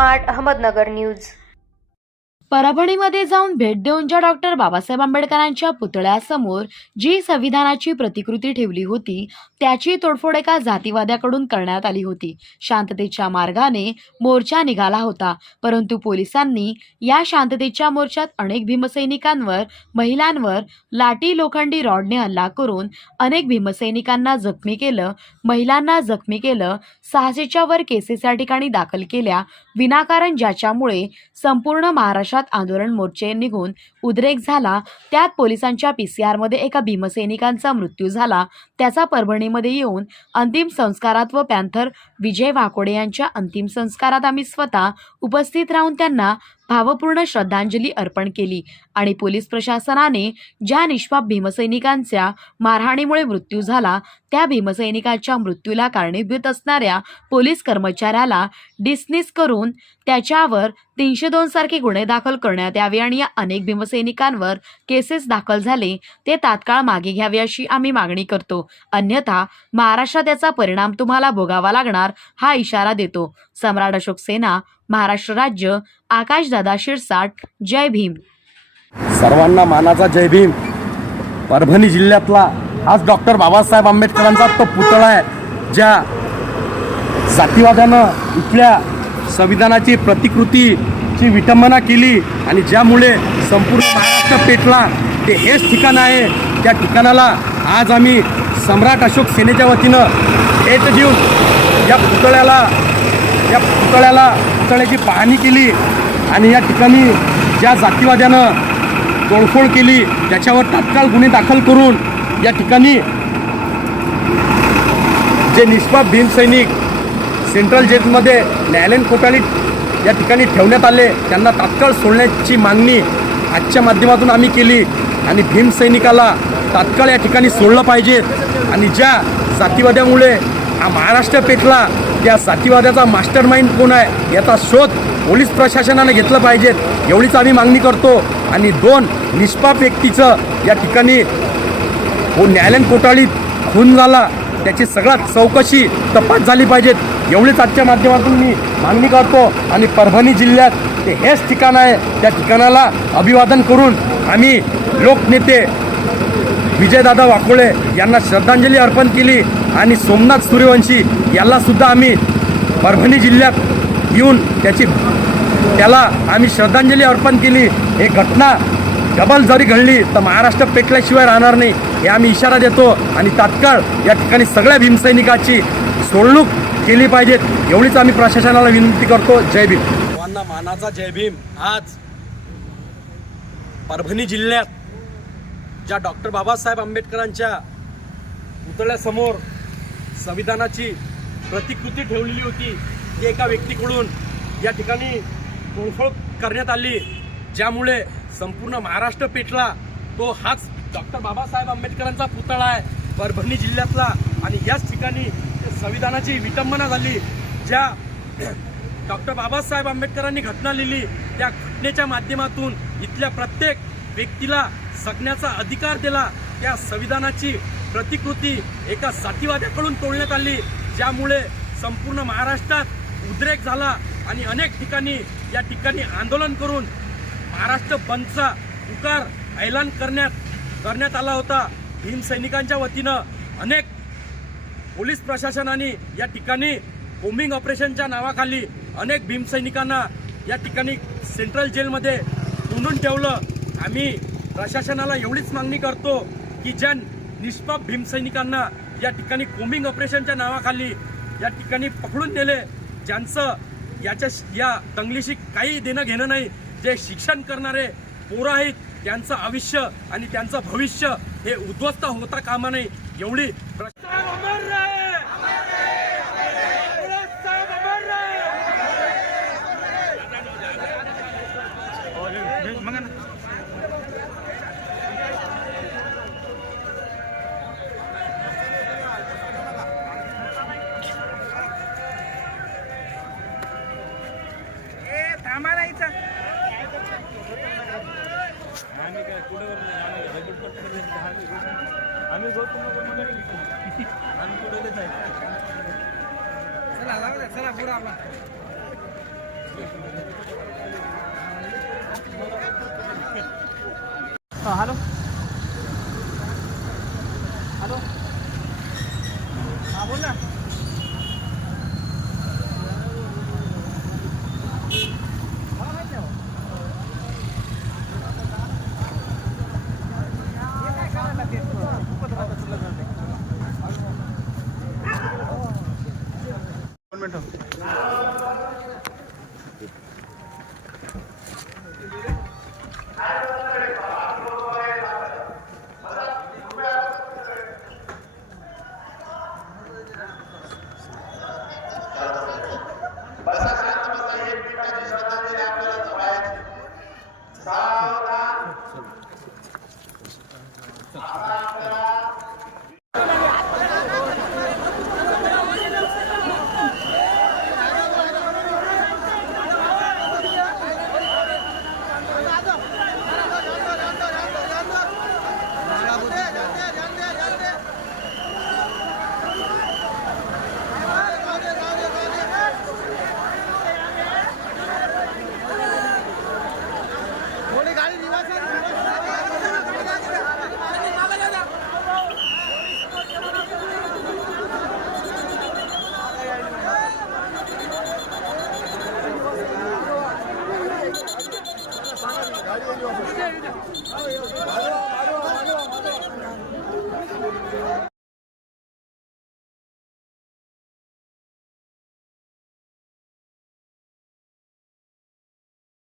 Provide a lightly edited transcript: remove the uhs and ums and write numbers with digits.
Smart Ahmednagar news. परभणीमध्ये जाऊन भेट देऊन ज्या डॉक्टर बाबासाहेब आंबेडकरांच्या पुतळ्यासमोर जी संविधानाची प्रतिकृती ठेवली होती त्याची तोडफोड एका जातीवाद्याकडून करण्यात आली होती। शांततेच्या मार्गाने मोर्चा निघाला होता, परंतु पोलिसांनी या शांततेच्या मोर्चात अनेक भीमसैनिकांवर, महिलांवर लाठी लोखंडी रॉडने हल्ला करून अनेक भीमसैनिकांना जखमी केलं, महिलांना जखमी केलं। 600च्या वर केसेस या ठिकाणी दाखल केल्या विनाकारण, ज्याच्यामुळे संपूर्ण महाराष्ट्रात आंदोलन मोर्चे निघून उद्रेक झाला। त्यात पोलिसांच्या PCR मध्ये एका भीमसैनिकांचा मृत्यू झाला। त्याचा परभणीमध्ये येऊन अंतिम संस्कारात व पॅन्थर विजय वाकोडे यांच्या अंतिम संस्कारात आम्ही स्वतः उपस्थित राहून त्यांना भावपूर्ण श्रद्धांजली अर्पण केली आणि पोलीस प्रशासनाने ज्या निष्पाप भीमसैनिकांच्या मारहाणीमुळे मृत्यू झाला त्या भीमसैनिकांच्या मृत्यूला कारणीभूत असणाऱ्या पोलीस कर्मचाऱ्याला डिसमिस करून त्याच्यावर 302 सारखे गुन्हे दाखल करण्यात यावे आणि या अनेक भीमसैनिकांवर केसेस दाखल झाले ते तात्काळ मागे घ्यावे अशी आम्ही मागणी करतो, अन्यथा महाराष्ट्रात याचा परिणाम तुम्हाला भोगावा लागणार हा इशारा देतो। सम्राट अशोक सेना, महाराष्ट्र राज्य, आकाशदादा शिरसाट। जय भीम। सर्वांना मानाचा जय भीम। परभणी जिल्ह्यातला आज डॉक्टर बाबासाहेब आंबेडकरांचा तो पुतळा आहे ज्या जातीवाद्यानं इथल्या संविधानाची प्रतिकृतीची विटंबना केली आणि ज्यामुळे संपूर्ण महाराष्ट्र पेटला, ते हेच ठिकाण आहे। त्या ठिकाणाला आज आम्ही सम्राट अशोक सेनेच्या वतीनं भेट देऊन या पुतळ्याची पाहणी केली आणि या ठिकाणी ज्या जातीवाद्यानं तोडफोड केली त्याच्यावर तात्काळ गुन्हे दाखल करून या ठिकाणी जे निष्पाप भीमसैनिक सेंट्रल जेलमध्ये न्यायालयीन कोठडीत या ठिकाणी ठेवण्यात आले त्यांना तात्काळ सोडण्याची मागणी आजच्या माध्यमातून आम्ही केली आणि भीमसैनिकाला तात्काळ या ठिकाणी सोडलं पाहिजे आणि ज्या जातीवाद्यामुळे हा महाराष्ट्र पेटला त्या जातीवाद्याचा मास्टरमाइंड कोण आहे याचा शोध पोलीस प्रशासनाने घेतलं पाहिजे, एवढीच आम्ही मागणी करतो। आणि 2 निष्पाप व्यक्तीचं या ठिकाणी न्यायालयीन कोठडीत खून झाला त्याची सगळ्यात चौकशी तपास झाली पाहिजे, एवढीच आजच्या माध्यमातून मी मागणी करतो। आणि परभणी जिल्ह्यात ते हेच ठिकाण आहे, त्या ठिकाणाला अभिवादन करून आम्ही लोकनेते विजयदादा वाकोडे यांना श्रद्धांजली अर्पण केली आणि सोमनाथ सूर्यवंशी यांना सुद्धा आम्ही परभणी जिल्ह्यात येऊन त्याला आम्ही श्रद्धांजली अर्पण केली। हे घटना डबल जरी घडली तर महाराष्ट्र पेटल्याशिवाय राहणार नाही हे आम्ही इशारा देतो आणि तात्काळ या ठिकाणी सगळ्या भीमसैनिकाची सोडणूक केली पाहिजे, एवढीच आम्ही प्रशासनाला विनंती करतो। जय भीम। सर्वांना मानाचा जय भीम। आज परभणी जिल्ह्यात ज्या डॉक्टर बाबासाहेब आंबेडकरांच्या पुतळ्यासमोर संविधानाची प्रतिकृती ठेवलेली होती ती एका व्यक्तीकडून या ठिकाणी तोडफोड करण्यात आली, ज्यामुळे संपूर्ण महाराष्ट्र पेटला। तो हाच डॉक्टर बाबासाहेब आंबेडकरांचा पुतळा आहे परभणी जिल्ह्यातला आणि याच ठिकाणी संविधानाची विटंबना झाली। ज्या डॉक्टर बाबासाहेब आंबेडकरांनी घटना लिहिली त्या घटनेच्या माध्यमातून इथल्या प्रत्येक व्यक्तीला जगण्याचा अधिकार दिला। त्या संविधानाची प्रतिकृती एका जातीवाद्याकडून तोडण्यात आली, ज्यामुळे संपूर्ण महाराष्ट्रात उद्रेक झाला आणि अनेक ठिकाणी या ठिकाणी आंदोलन करून महाराष्ट्र बंदचा पुकार ऐलान करण्यात आला होता। भीमसैनिकांच्या वतीनं अनेक पोलीस प्रशासनाने या ठिकाणी कोम्बिंग ऑपरेशनच्या नावाखाली अनेक भीमसैनिकांना या ठिकाणी सेंट्रल जेलमध्ये कोंडून ठेवलं। आम्ही प्रशासनाला एवढीच मागणी करतो की ज्या निष्पाप भीमसैनिकांना या ठिकाणी कोम्बिंग ऑपरेशनच्या नावाखाली या ठिकाणी पकडून नेले, ज्यांचं या दंगलीशी काही देणं घेणं नाही, जे शिक्षण करणारे पोरं आहेत त्यांचं आयुष्य आणि त्यांचं भविष्य हे उद्ध्वस्त होता कामा नये, एवढी आम्ही चला पुढे आपला हॅलो हॅलो हां बोल ना. दोन मिनटं.